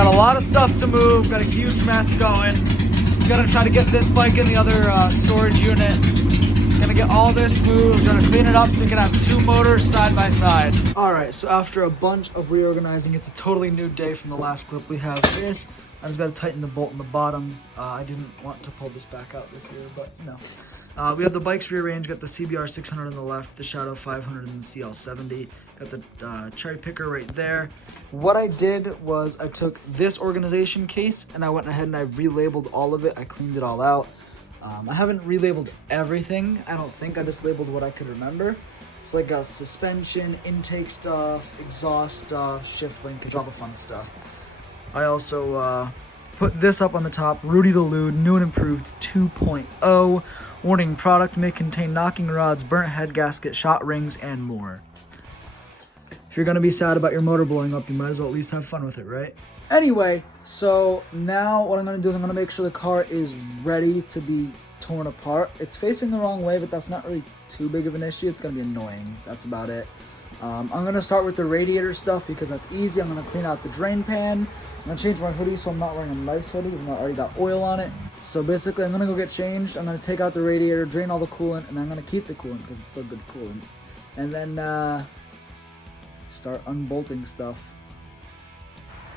Got a lot of stuff to move, got a huge mess going. Gonna try to get this bike in the other storage unit. Gonna get all this moved, gonna clean it up so we can have two motors side by side. All right, so after a bunch of reorganizing, it's a totally new day from the last clip. We have this. I just gotta tighten the bolt in the bottom. I didn't want to pull this back out this year, but no. We have the bikes rearranged, got the CBR 600 on the left, the Shadow 500 and the CL 70. Got the cherry picker right there. What I did was I took this organization case and I went ahead and I relabeled all of it. I cleaned it all out. I haven't relabeled everything. I don't think. I just labeled what I could remember. It's like a suspension, intake stuff, exhaust stuff, shift linkage, all the fun stuff. I also put this up on the top. Rudy the Lude, new and improved 2.0. Warning, product may contain knocking rods, burnt head gasket, shot rings, and more. If you're gonna be sad about your motor blowing up, you might as well at least have fun with it, right? Anyway, so now what I'm gonna do is I'm gonna make sure the car is ready to be torn apart. It's facing the wrong way, but that's not really too big of an issue. It's gonna be annoying. That's about it. I'm gonna start with the radiator stuff because that's easy. I'm gonna clean out the drain pan. I'm gonna change my hoodie so I'm not wearing a nice hoodie, even though I already got oil on it. So basically, I'm gonna go get changed. I'm gonna take out the radiator, drain all the coolant, and I'm gonna keep the coolant because it's so good coolant. And then start unbolting stuff.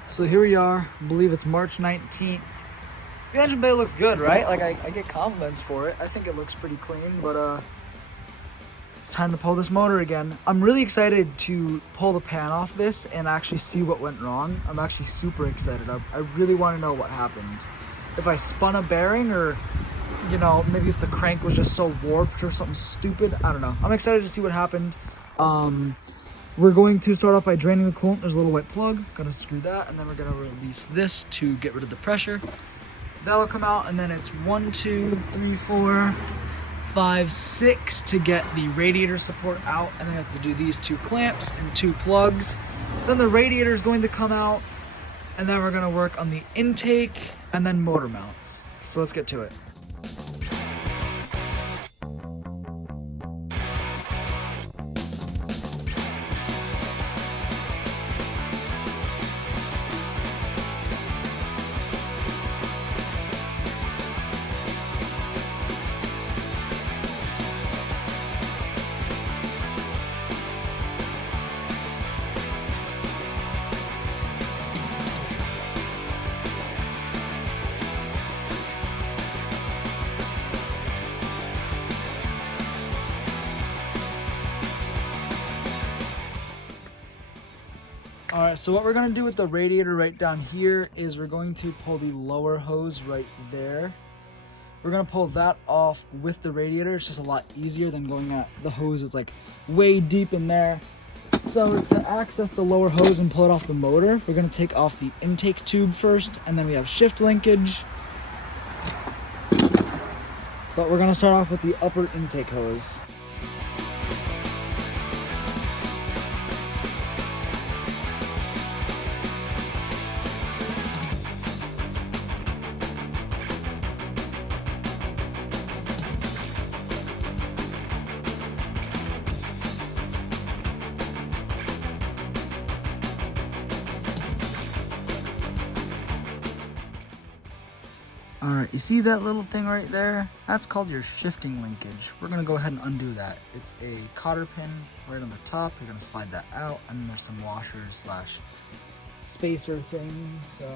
So here we are. I believe it's March 19th. The engine bay looks good, right? Like I get compliments for it. I think it looks pretty clean, but it's time to pull this motor again. I'm really excited to pull the pan off this and actually see what went wrong. I'm actually super excited. I really want to know what happened. If I spun a bearing or, you know, maybe if the crank was just so warped or something stupid. I don't know. I'm excited to see what happened. We're going to start off by draining the coolant. There's a little white plug. Gotta screw that. And then we're gonna release this to get rid of the pressure. That'll come out, and then it's 1, 2, 3, 4, 5, 6 to get the radiator support out, and then I have to do these 2 clamps and 2 plugs. Then the radiator is going to come out, and then we're gonna work on the intake and then motor mounts. So let's get to it. All right, so what we're gonna do with the radiator right down here is we're going to pull the lower hose right there. We're gonna pull that off with the radiator. It's just a lot easier than going at the hose. It's like way deep in there. So to access the lower hose and pull it off the motor, we're gonna take off the intake tube first, and then we have shift linkage. But we're gonna start off with the upper intake hose. All right, you see that little thing right there? That's called your shifting linkage. We're gonna go ahead and undo that. It's a cotter pin right on the top. You're gonna slide that out, and then there's some washers / spacer things, so.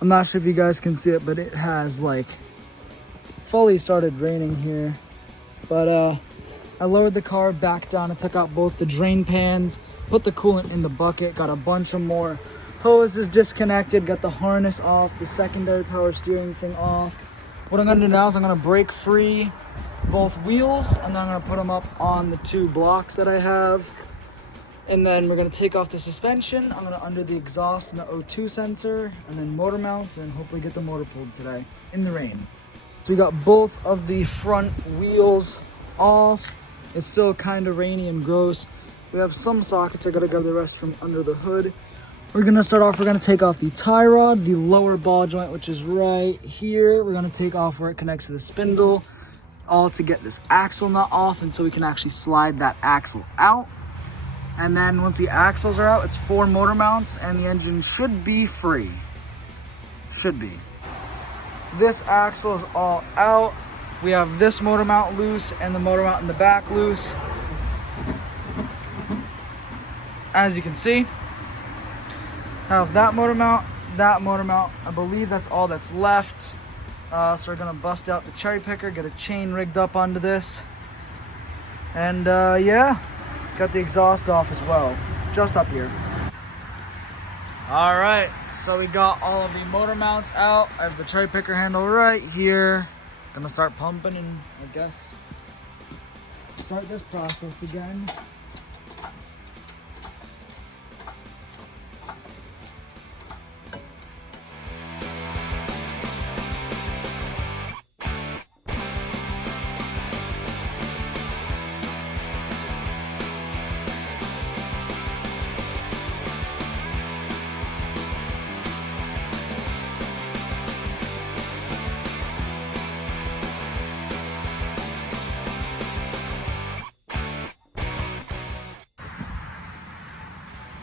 I'm not sure if you guys can see it, but it has like fully started raining here. But I lowered the car back down and took out both the drain pans, put the coolant in the bucket, got a bunch of more hoses disconnected, got the harness off, the secondary power steering thing off. What I'm gonna do now is I'm gonna break free both wheels, and then I'm gonna put them up on the 2 blocks that I have. And then we're gonna take off the suspension. I'm gonna undo the exhaust and the O2 sensor, and then motor mounts, and hopefully get the motor pulled today in the rain. So we got both of the front wheels off. It's still kind of rainy and gross. We have some sockets. I gotta grab the rest from under the hood. We're gonna start off, we're gonna take off the tie rod, the lower ball joint, which is right here. We're gonna take off where it connects to the spindle, all to get this axle nut off, and so we can actually slide that axle out. And then once the axles are out, it's 4 motor mounts, and the engine should be free. Should be. This axle is all out. We have this motor mount loose and the motor mount in the back loose. As you can see, I have that motor mount. I believe that's all that's left. So we're gonna bust out the cherry picker, get a chain rigged up onto this. And yeah, got the exhaust off as well, just up here. All right, so we got all of the motor mounts out. I have the cherry picker handle right here. Gonna start pumping and I guess start this process again.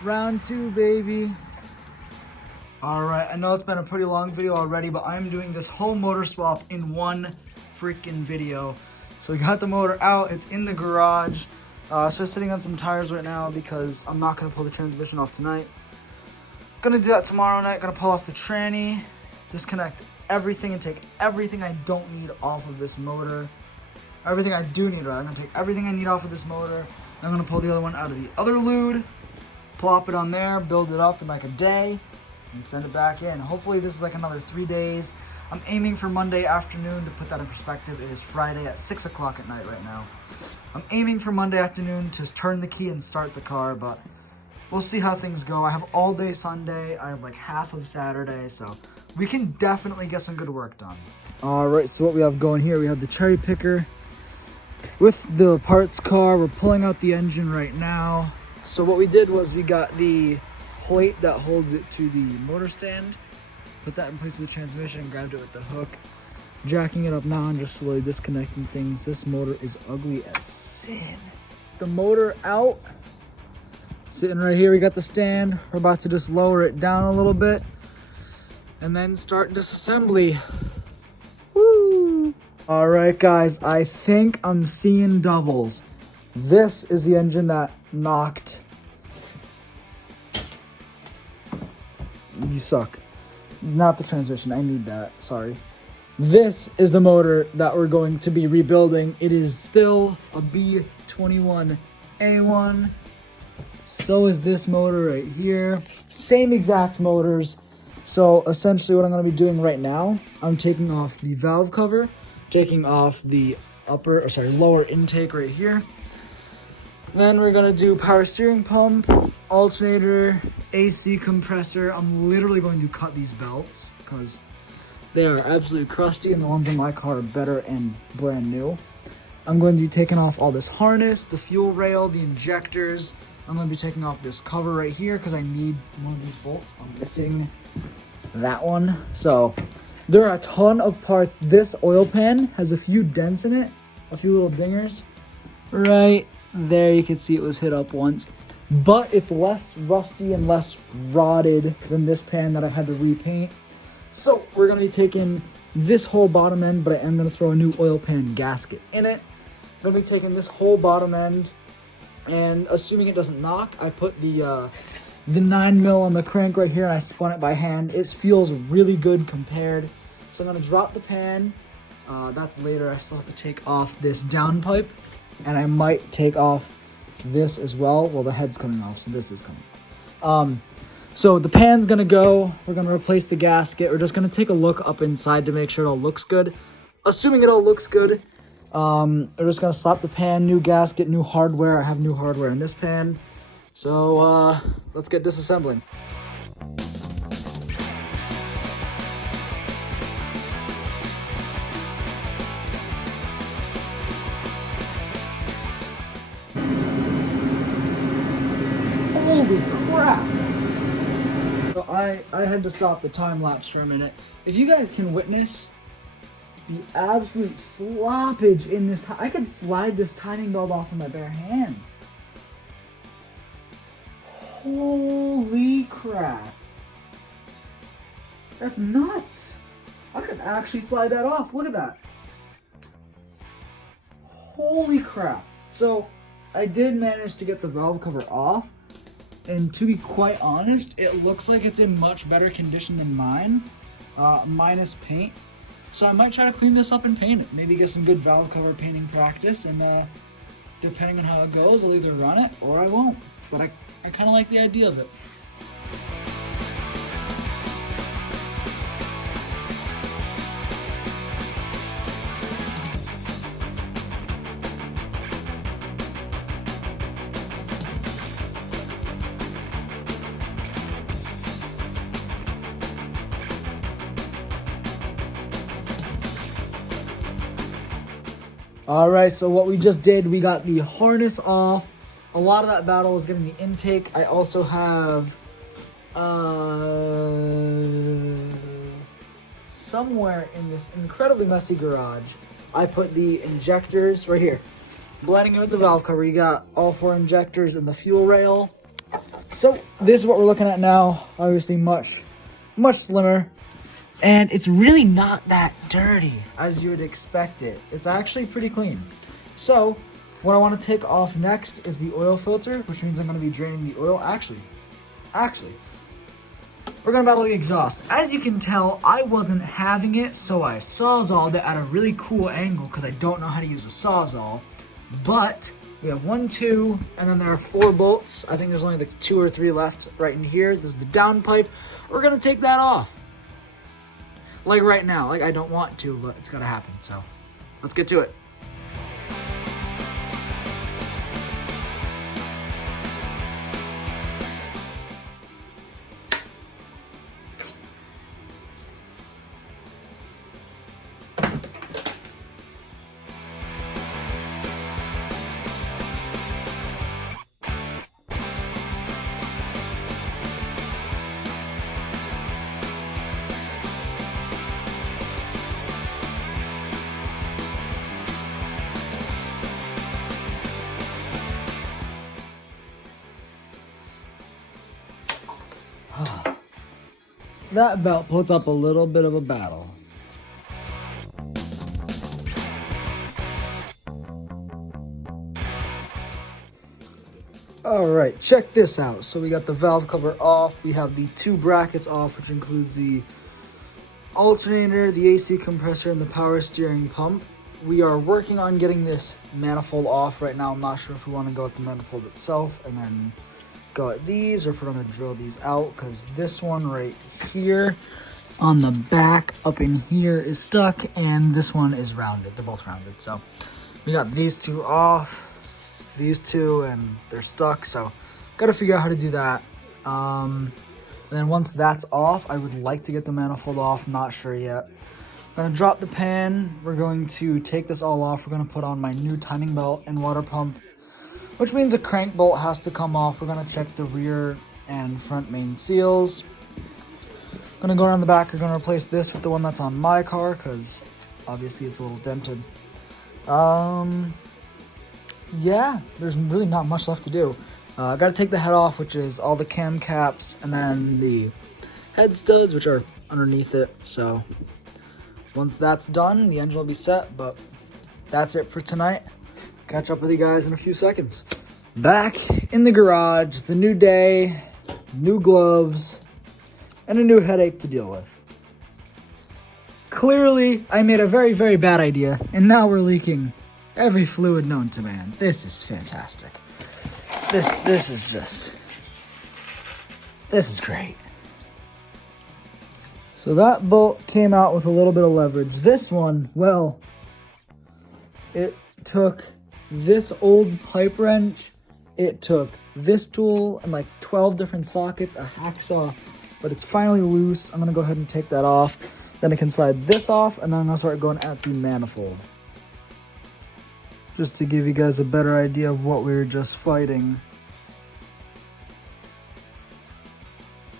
Round 2, baby. All right, I know it's been a pretty long video already, but I'm doing this whole motor swap in one freaking video. So we got the motor out, it's in the garage. It's just sitting on some tires right now because I'm not gonna pull the transmission off tonight. Gonna do that tomorrow night, gonna pull off the tranny, disconnect everything and take everything I don't need off of this motor. Everything I do need, right? I'm gonna take everything I need off of this motor. I'm gonna pull the other one out of the other lube, plop it on there, build it up in like a day, and send it back in. Hopefully this is like another 3 days. I'm aiming for Monday afternoon. To put that in perspective, it is Friday at 6 o'clock at night right now. I'm aiming for Monday afternoon to turn the key and start the car, but we'll see how things go. I have all day Sunday. I have like half of Saturday, so we can definitely get some good work done. All right, so what we have going here, we have the cherry picker with the parts car. We're pulling out the engine right now. So what we did was we got the plate that holds it to the motor stand, put that in place of the transmission, and grabbed it with the hook. Jacking it up now and just slowly disconnecting things. This motor is ugly as sin. The motor out, sitting right here. We got the stand. We're about to just lower it down a little bit and then start disassembly. Woo! All right, guys, I think I'm seeing doubles. This is the engine that knocked. You suck. Not the transmission, I need that, sorry. This is the motor that we're going to be rebuilding. It is still a B21A1. So is this motor right here. Same exact motors. So essentially what I'm gonna be doing right now, I'm taking off the valve cover, taking off the lower intake right here. Then we're gonna do power steering pump, alternator, AC compressor. I'm literally going to cut these belts because they are absolutely crusty and the ones on my car are better and brand new. I'm going to be taking off all this harness, the fuel rail, the injectors. I'm going to be taking off this cover right here because I need one of these bolts. I'm missing that one. So there are a ton of parts. This oil pan has a few dents in it, a few little dingers. Right there, you can see it was hit up once, but it's less rusty and less rotted than this pan that I had to repaint. So we're going to be taking this whole bottom end, but I am going to throw a new oil pan gasket in it. I'm going to be taking this whole bottom end, and assuming it doesn't knock, I put the the 9mm on the crank right here, and I spun it by hand. It feels really good compared. So I'm gonna drop the pan. That's later. I still have to take off this downpipe, and I might take off this as well. Well, the head's coming off, so this is coming off. So the pan's gonna go. We're gonna replace the gasket. We're just gonna take a look up inside to make sure it all looks good. Assuming it all looks good, we're just gonna slap the pan, new gasket, new hardware. I have new hardware in this pan. So let's get disassembling. Holy crap! So I had to stop the time lapse for a minute. If you guys can witness the absolute sloppage in this, I could slide this timing belt off with my bare hands. Holy crap. That's nuts. I could actually slide that off. Look at that. Holy crap. So I did manage to get the valve cover off. And to be quite honest, it looks like it's in much better condition than mine, minus paint. So I might try to clean this up and paint it. Maybe get some good valve cover painting practice, and depending on how it goes, I'll either run it or I won't. But I kind of like the idea of it. All right, so what we just did, we got the harness off. A lot of that battle was getting the intake. I also have somewhere in this incredibly messy garage, I put the injectors right here. Blending it with the valve cover, you got all 4 injectors and the fuel rail. So this is what we're looking at now. Obviously much slimmer. And it's really not that dirty as you would expect it. It's actually pretty clean. So what I want to take off next is the oil filter, which means I'm going to be draining the oil. Actually, we're going to battle the exhaust. As you can tell, I wasn't having it, so I sawzalled it at a really cool angle because I don't know how to use a sawzall. But we have 1, 2, and then there are 4 bolts. I think there's only like 2 or 3 left right in here. This is the downpipe. We're going to take that off. Like right now, like I don't want to, but it's gotta happen, so let's get to it. That belt puts up a little bit of a battle. Alright, check this out. So we got the valve cover off, we have the 2 brackets off, which includes the alternator, the AC compressor, and the power steering pump. We are working on getting this manifold off right now. I'm not sure if we want to go with the manifold itself and then go at these, or if we're going to drill these out, because this one right here on the back up in here is stuck, and this one is rounded. They're both rounded. So we got these 2 off, these 2, and they're stuck, so got to figure out how to do that. And then once that's off, I would like to get the manifold off. Not sure yet. I'm going to drop the pan. We're going to take this all off. We're going to put on my new timing belt and water pump, which means a crank bolt has to come off. We're going to check the rear and front main seals. Going to go around the back. We're going to replace this with the one that's on my car because obviously it's a little dented. Yeah, there's really not much left to do. Got to take the head off, which is all the cam caps, and then the head studs, which are underneath it. So once that's done, the engine will be set, but that's it for tonight. Catch up with you guys in a few seconds. Back in the garage, it's a new day. new gloves, and a new headache to deal with. Clearly, I made a very, very bad idea, and now we're leaking every fluid known to man. This is fantastic. This is great. So that bolt came out with a little bit of leverage. This one, well, it took this old pipe wrench, it took this tool and like 12 different sockets, a hacksaw, but it's finally loose. I'm gonna go ahead and take that off. Then I can slide this off, and then I'm gonna start going at the manifold. Just to give you guys a better idea of what we were just fighting.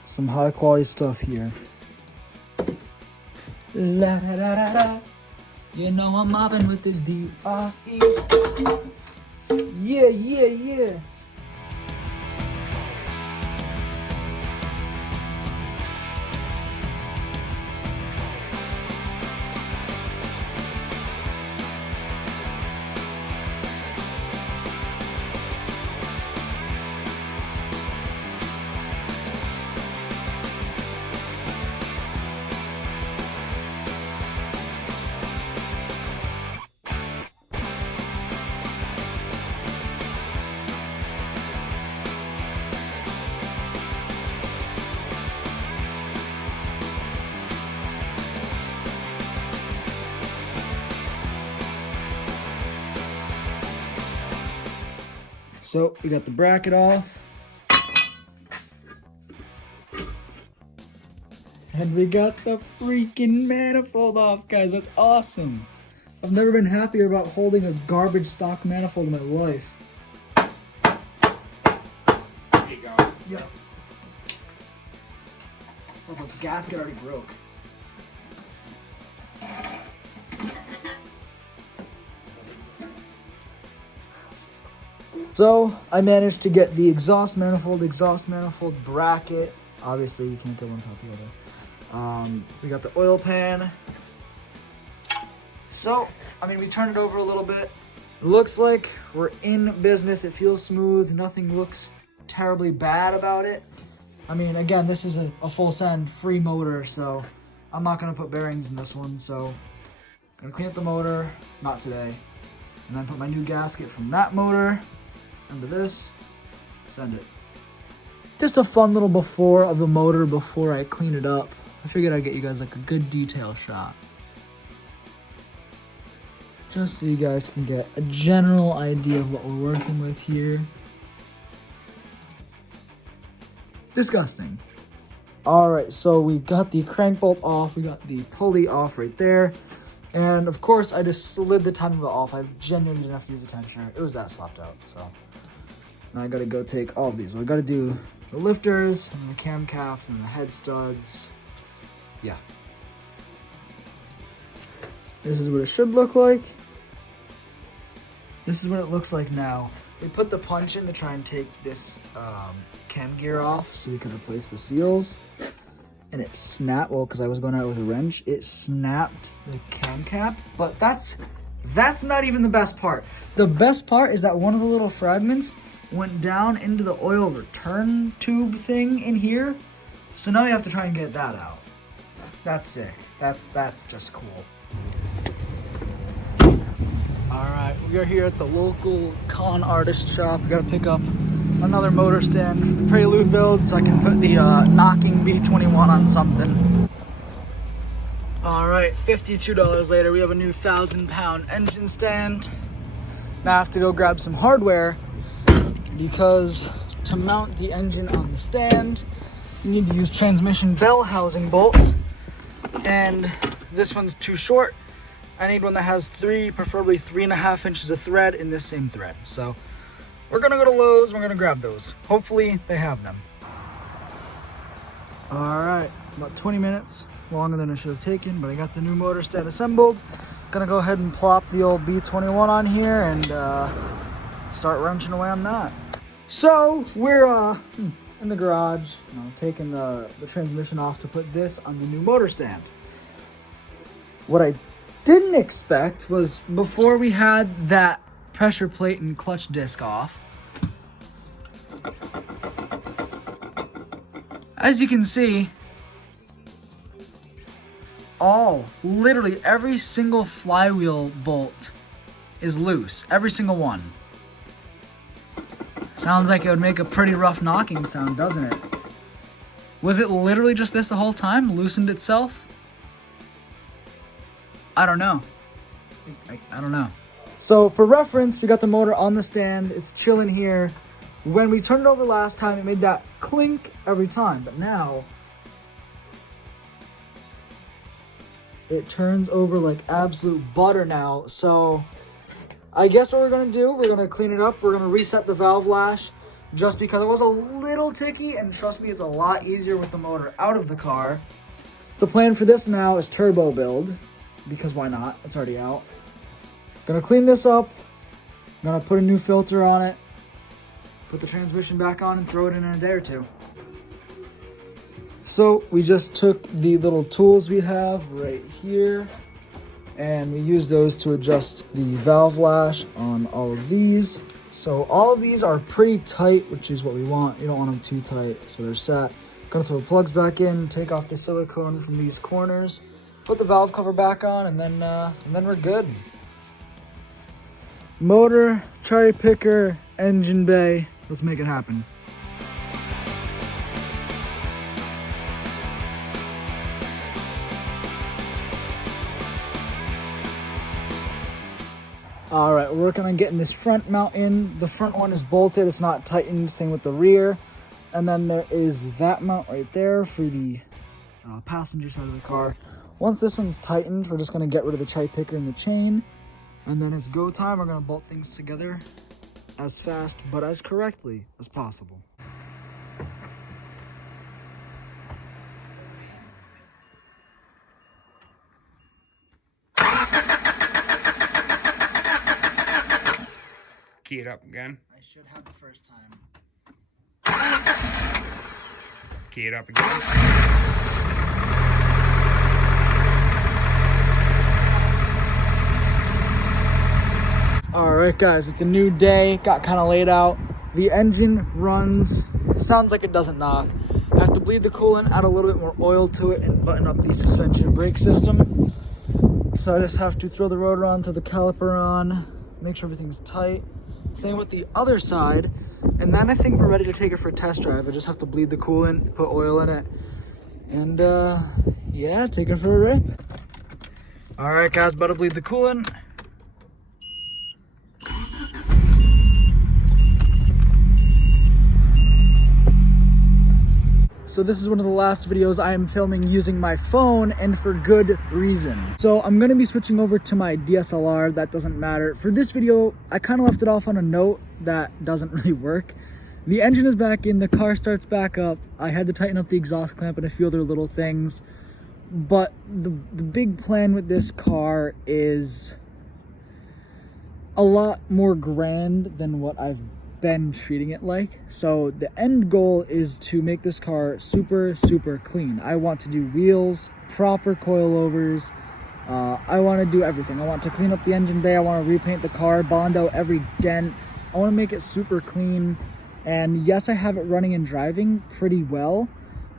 Some high quality stuff here. La da da da da. You know I'm mobbing with the D-R-E. Yeah, yeah, yeah. So we got the bracket off. And we got the freaking manifold off, guys. That's awesome. I've never been happier about holding a garbage stock manifold in my life. There you go. Yeah. Oh, the gasket already broke. So I managed to get the exhaust manifold bracket. Obviously, you can't go one without the other. We got the oil pan. So, I mean, we turned it over a little bit. It looks like we're in business. It feels smooth. Nothing looks terribly bad about it. I mean, again, this is a full send free motor, so I'm not gonna put bearings in this one. So, gonna clean up the motor, not today, and then put my new gasket from that motor into this, send it. Just a fun little before of the motor before I clean it up. I figured I'd get you guys like a good detail shot. Just so you guys can get a general idea of what we're working with here. Disgusting. All right, so we got the crank bolt off, we got the pulley off right there. And of course, I just slid the timing belt off. I genuinely didn't have to use the tensioner. It was that slapped out, so. Now I gotta go take all of these. So I gotta do the lifters, and the cam caps, and the head studs. Yeah. This is what it should look like. This is what it looks like now. We put the punch in to try and take this cam gear off so we can replace the seals. And it snapped, well, because I was going out with a wrench, it snapped the cam cap, but that's not even the best part. The best part is that one of the little fragments went down into the oil return tube thing in here. So now you have to try and get that out. That's sick. That's just cool. All right, we are here at the local con artist shop. We gotta pick up another motor stand, prelude build, so I can put the knocking B21 on something. All right, $52 later, we have a new 1,000-pound engine stand. Now I have to go grab some hardware because to mount the engine on the stand, you need to use transmission bell housing bolts, and this one's too short. I need one that has preferably 3.5 inches of thread in this same thread. So we're gonna go to Lowe's, we're gonna grab those. Hopefully they have them. All right, about 20 minutes, longer than I should have taken, but I got the new motor stand assembled. Gonna go ahead and plop the old B21 on here and start wrenching away on that. So we're in the garage, taking the transmission off to put this on the new motor stand. What I didn't expect was before we had that pressure plate and clutch disc off, As you can see, literally every single flywheel bolt is loose. Every single one. Sounds like it would make a pretty rough knocking sound, doesn't it? Was it literally just this the whole time? Loosened itself? I don't know. I don't know. So for reference, we got the motor on the stand. It's chilling here. When we turned it over last time, it made that clink every time. But now, it turns over like absolute butter now. So I guess what we're gonna do, we're gonna clean it up. We're gonna reset the valve lash just because it was a little ticky, and trust me, it's a lot easier with the motor out of the car. The plan for this now is turbo build, because why not? It's already out. Gonna clean this up. Gonna put a new filter on it. Put the transmission back on and throw it in a day or two. So we just took the little tools we have right here, and we use those to adjust the valve lash on all of these. So all of these are pretty tight, which is what we want. You don't want them too tight, so they're set. Gonna throw the plugs back in, take off the silicone from these corners, put the valve cover back on, and then we're good. Motor, cherry picker, engine bay. Let's make it happen. All right, we're working on getting this front mount in. The front one is bolted, it's not tightened, same with the rear. And then there is that mount right there for the passenger side of the car. Once this one's tightened, we're just gonna get rid of the cherry picker and the chain. And then it's go time. We're gonna bolt things together as fast but as correctly as possible. Key it up again. I should have the first time. Key it up again. All right, guys, it's a new day. Got kind of laid out. The engine runs. Sounds like it doesn't knock. I have to bleed the coolant, add a little bit more oil to it, and button up the suspension brake system. So I just have to throw the rotor on, throw the caliper on, make sure everything's tight. Same with the other side. And then I think we're ready to take it for a test drive. I just have to bleed the coolant, put oil in it, and yeah, take it for a rip. All right, guys, about to bleed the coolant. So this is one of the last videos I am filming using my phone, and for good reason. So I'm gonna be switching over to my DSLR. That doesn't matter. For this video, I kind of left it off on a note that doesn't really work. The engine is back in, the car starts back up. I had to tighten up the exhaust clamp and a few other little things. But the big plan with this car is a lot more grand than what I've been treating it like. So the end goal is to make this car super clean. I want to do wheels, proper coilovers. I want to do everything. I want to clean up the engine bay. I want to repaint the car, bond out every dent. I want to make it super clean. And yes, I have it running and driving pretty well,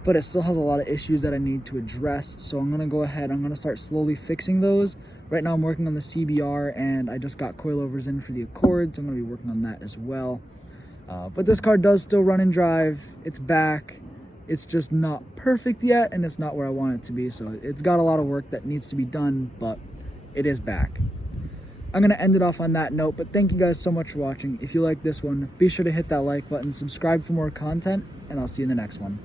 but it still has a lot of issues that I need to address. So I'm going to go ahead, I'm going to start slowly fixing those. Right now I'm working on the CBR, and I just got coilovers in for the Accord, so I'm going to be working on that as well. But this car does still run and drive. It's back. It's just not perfect yet, and it's not where I want it to be. So it's got a lot of work that needs to be done, but it is back. I'm going to end it off on that note, but thank you guys so much for watching. If you like this one, be sure to hit that like button, subscribe for more content, and I'll see you in the next one.